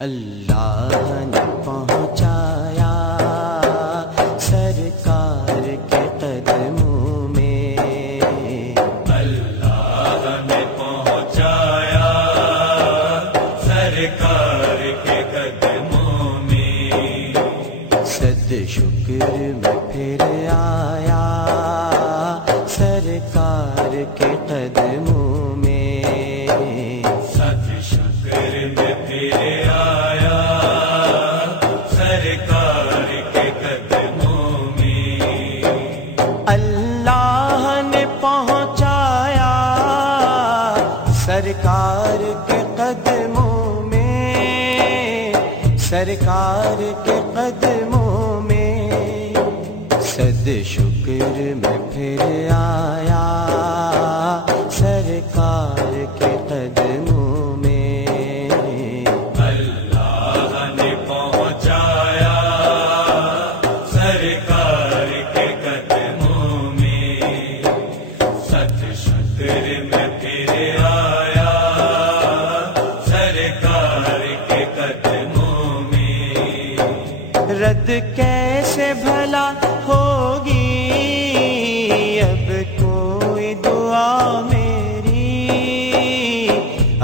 اللہ نے پہنچایا سرکار کے قدموں میں، اللہ نے پہنچایا سرکار کے قدموں میں، صد شکر میں پھر آیا سرکار کے قدموں میں، صد شکر میں پھر آیا سرکار کے قدموں میں، اللہ نے پہنچایا سرکار کے قدموں میں، سرکار کے قدموں میں، صد شکر میں پھر آیا سرکار کے قدموں میں، اللہ نے پہنچایا سرکار کے قدموں میں، صد شکر میں پھر آیا سرکار کے قدموں میں، رد کیسے بھلا ہوگی اب کوئی دعا میری،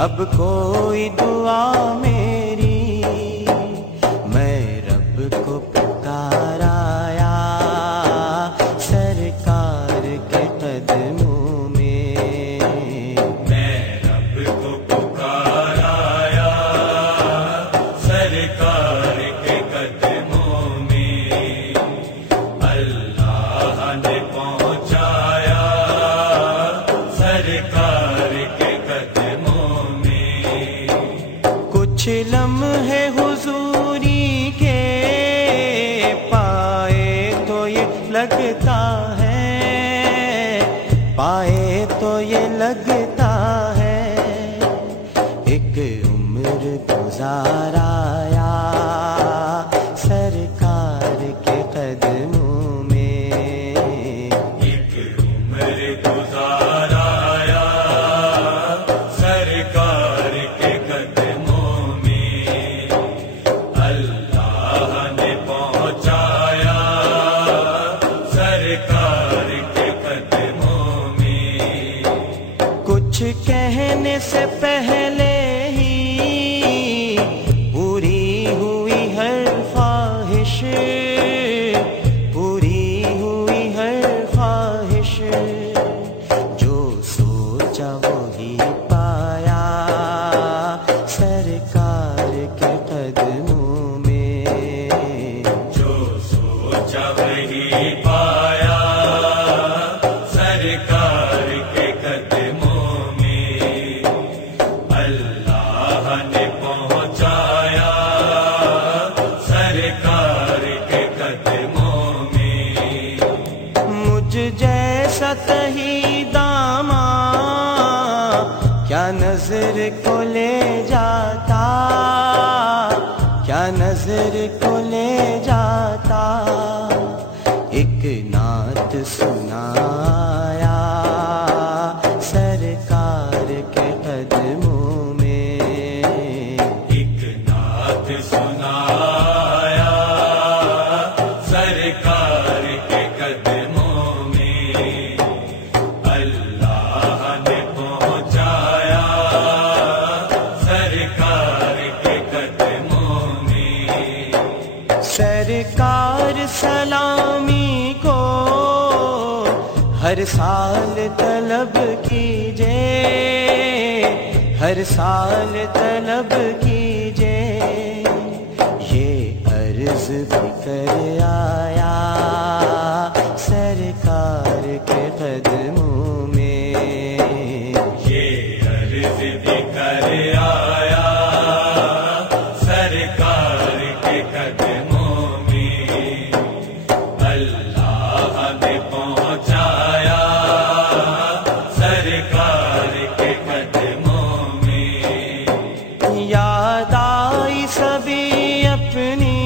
اب کوئی دعا میری، میں رب کو پکارایا سرکار کے قدموں میں، میں رب کو پکارایا سرکار کے قدموں میں، اللہ نے پہنچایا سرکار کے قدموں میں، کچھ لمحے حضوری کے پائے تو یہ لگتا ہے، پائے تو یہ لگتا ہے ایک عمر گزارایا سرکار کے قدموں میں، ایک عمر گزارایا سرکار کے قدموں میں، اللہ نے پہنچایا سرکار کے قدموں میں، کچھ کہنے سے پہلے ہی پوری ہوئی ہر خواہش، پوری ہوئی ہر خواہش، جو سوچا وہی پایا سرکار کے قدموں میں، جو سوچا وہی پایا سرکار کے قدموں میں، اللہ نے پہنچایا سرکار کے قدموں میں، مجھ جیسا تہی داما کیا نظر کو لے جاتا، کیا نظر کو لے جاتا، ایک نعت سنایا سرکار کے قدموں میں، ایک نعت سنایا سرکار کے قدموں میں، اللہ نے پہنچایا سرکار کے قدموں میں، سرکار سلامی کو ہر سال طلب کیجے، ہر سال طلب کیجے، یہ عرض بھی کر آیا سرکار کے قدموں میں، یہ عرض بھی کر آیا سرکار کے قدموں میں، اللہ نے پہنچایا سرکار کے قدموں میں، یاد آئی سبھی اپنی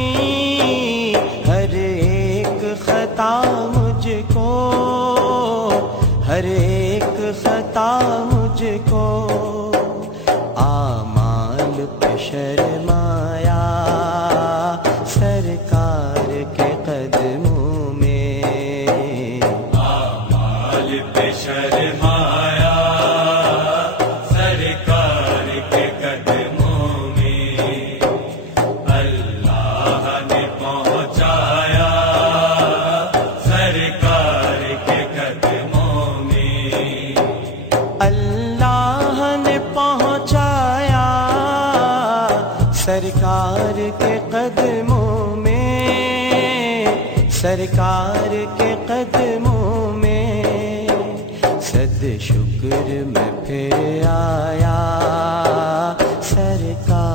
ہر سرکار کے قدموں میں، سرکار کے قدموں میں صد شکر میں پھر آیا سرکار